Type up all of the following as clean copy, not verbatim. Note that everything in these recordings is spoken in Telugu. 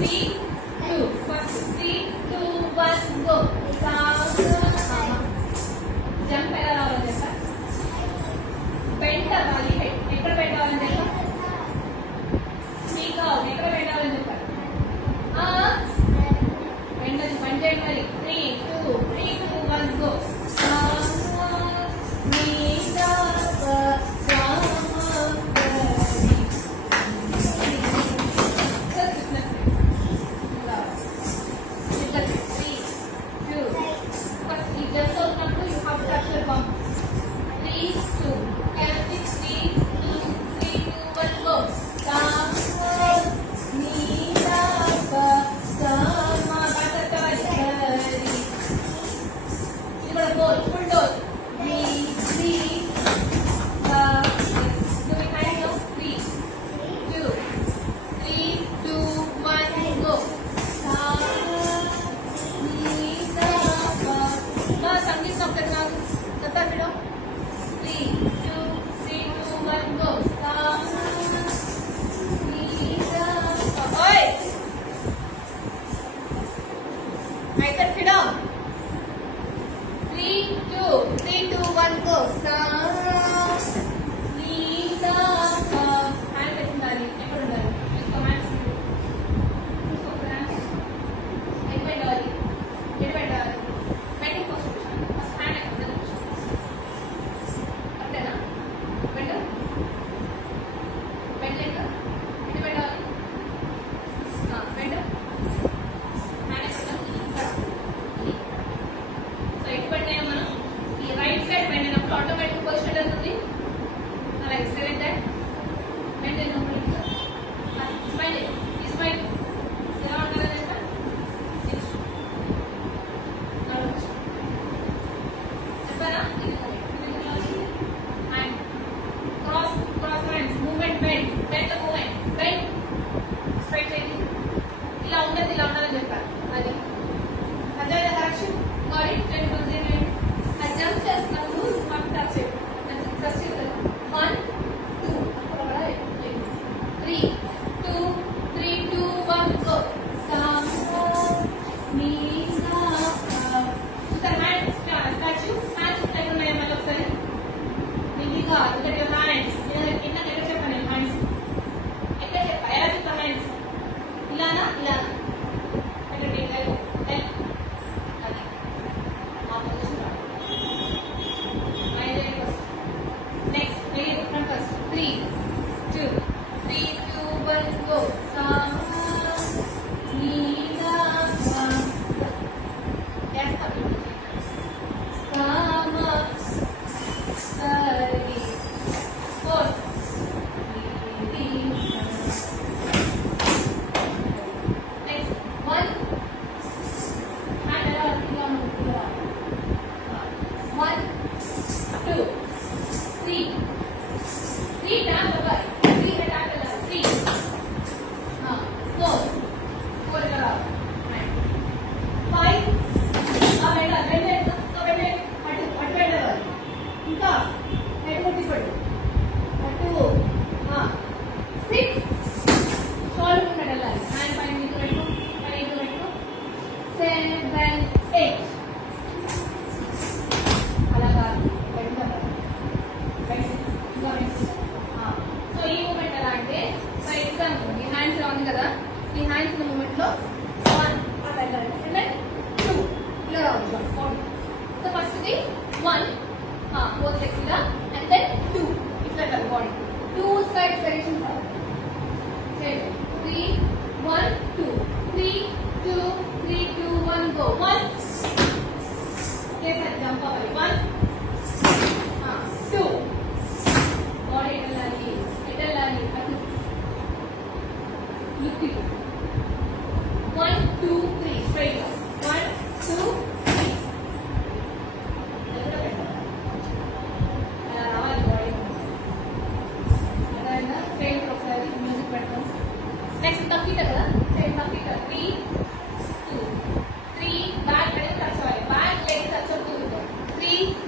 3, 2. First 3, 2, 1, go. Jump ఎలా రావాలని చెప్పా. బెండ్ అవ్వాలి. ఎక్కడ బెండ్ అవ్వాలని చెప్పా. Speak out. ఎక్కడ బెండ్ అవ్వాలని చెప్పా. బెండ్ చేయండి మరి. 3, 2, 1, go. Three, back leg touch, back leg touch, 2, 3,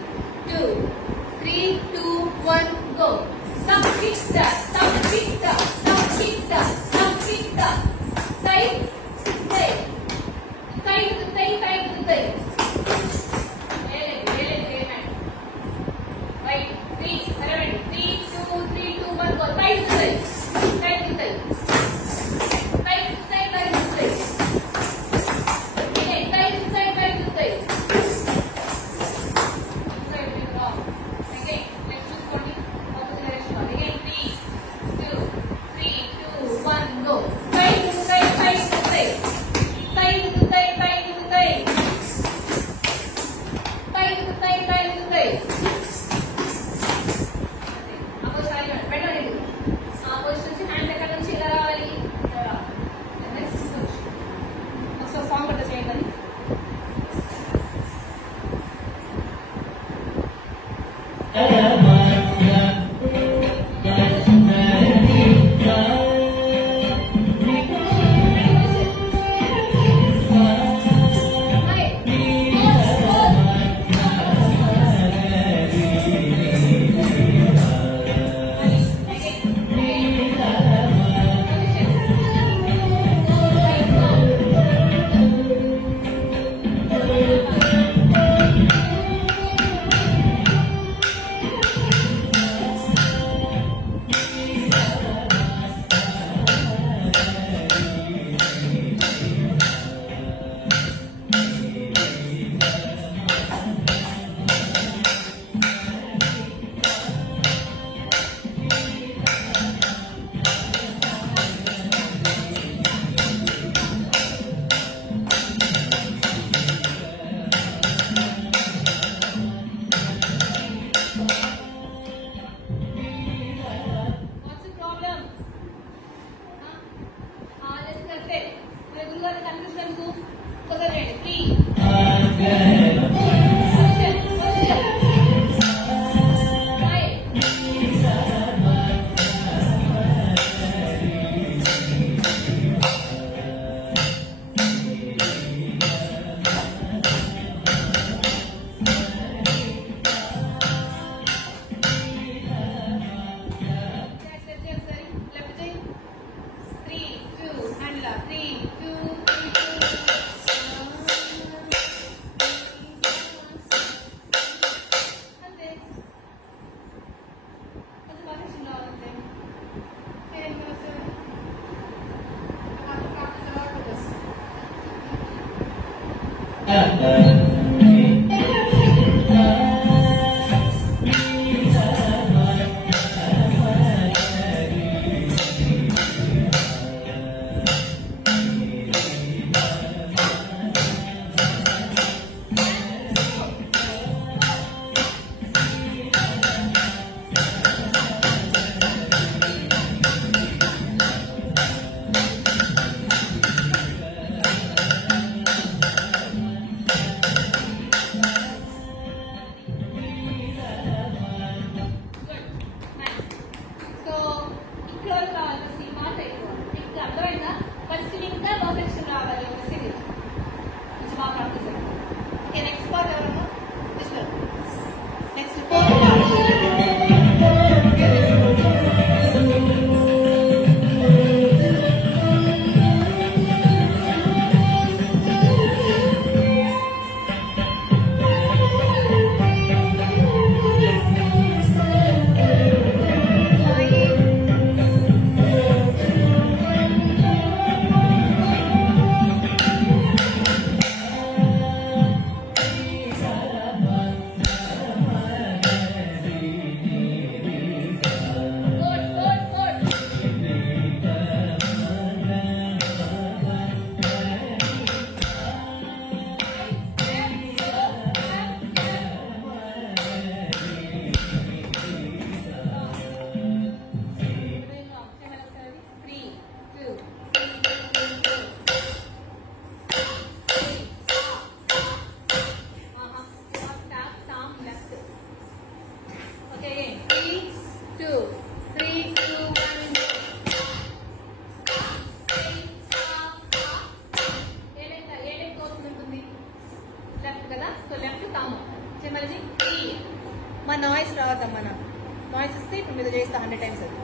noise రావద్దమ్మా నాకు నాయిస్ ఇస్తే ఇప్పుడు మీద చేస్తా 100 టైమ్స్ అది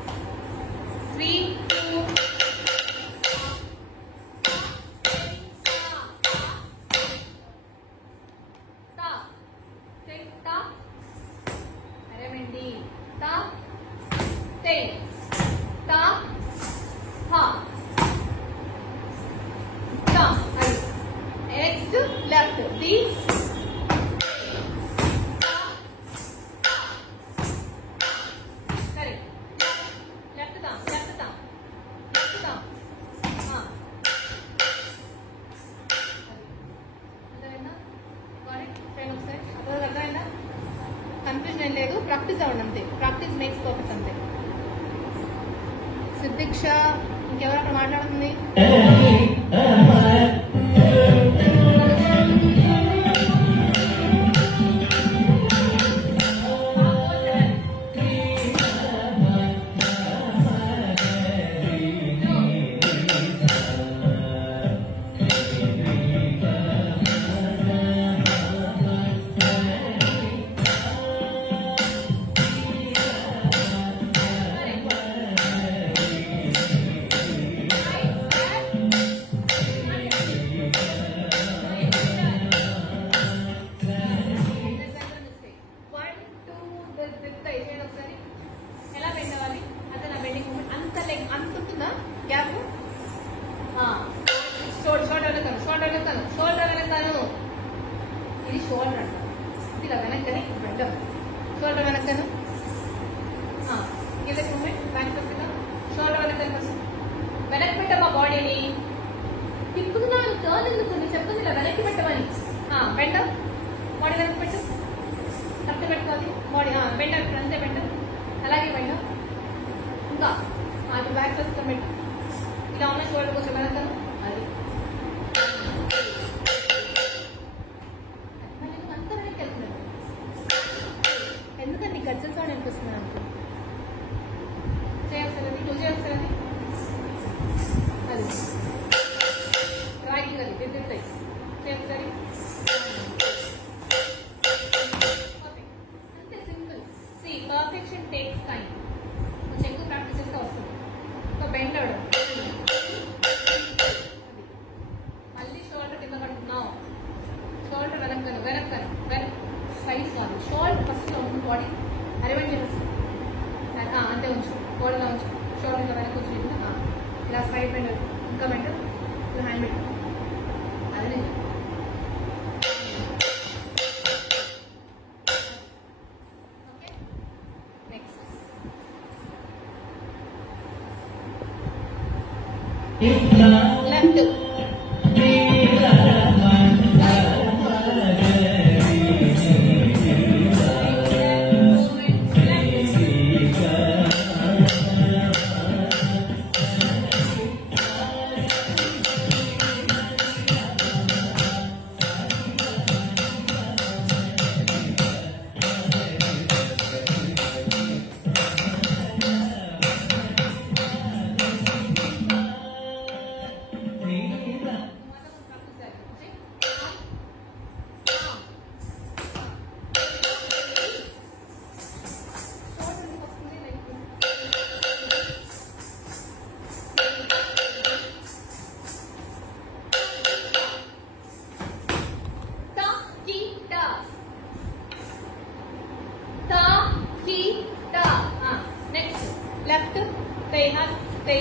3 2 left D correct left thumb అర్థమైందా got it ఫ్రెండ్ ఒకసారి అర్థమైందా కన్ఫ్యూజన్ ఏం లేదు ప్రాక్టీస్ అవ్వండి అంతే ప్రాక్టీస్ మేక్స్ పర్ఫెక్ట్ అంతే సిద్దిక్ష ఇంకెవరు అక్కడ మాట్లాడుతుంది షోల్డర్ వెనక్కను give it moment back first shoulder వెనక్కను ఫస్ట్ వెనక్కి పెట్టమా బాడీని తిప్పుతున్నాను టర్న్ ఎందుకు చెప్తుంది ఇలా వెనక్కి పెట్టమని బెండ బాడీ వెనక్కి పెట్టు కరెక్ట్ పెట్టుకోవాలి బాడీ బెండ అంతే బెండ అలాగే బెండ ఇంకా అది బ్యాక్ ఫస్ట్ పెట్టు ఇలా ఉన్న షోల్డర్ కొంచెం వెనక్కను అది అంత వెనక్కి వెళ్తున్నాను ఎందుకండి గజ్జల సౌండ్ అనిపిస్తున్నాను చేయాల్సింది 2 చేయాల్సింది అది రైట్ అది దిద్దుతాయి చేయాల్సింది అంతే సింపుల్ సి పర్ఫెక్షన్ టేక్స్ టైం కొంచెం ఎక్కువ ప్రాక్టీస్ చేస్తే వస్తుంది సో బెండ్ అవడం మళ్ళీ షోల్డర్ కింద పడుతున్నావు షోల్డర్ వెనక్కను సైజ్ కాదు షోల్డర్ ఫస్ట్ ఉంటుంది బాడీ అరేంజ్ చేస్తుంది అంతే ఉంచు గోడలా ఉంచు షోల్డర్ ఇంకా వెనక్కి వచ్చి ఇలా సైడ్ బెండ్ ఇంకా బెండ్ ఇలా హ్యాండ్ బెండ్ అదే నేను okay next left next left కై హాత్ కై